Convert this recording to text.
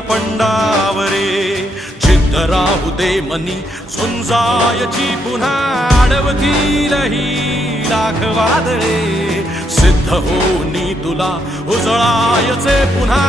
पंडावरे जिद्द राहू दे मनी झुंजायची पुन्हा अडवतील ही लाख वादळे सिद्ध होनी तुला उजळायचे पुन्हा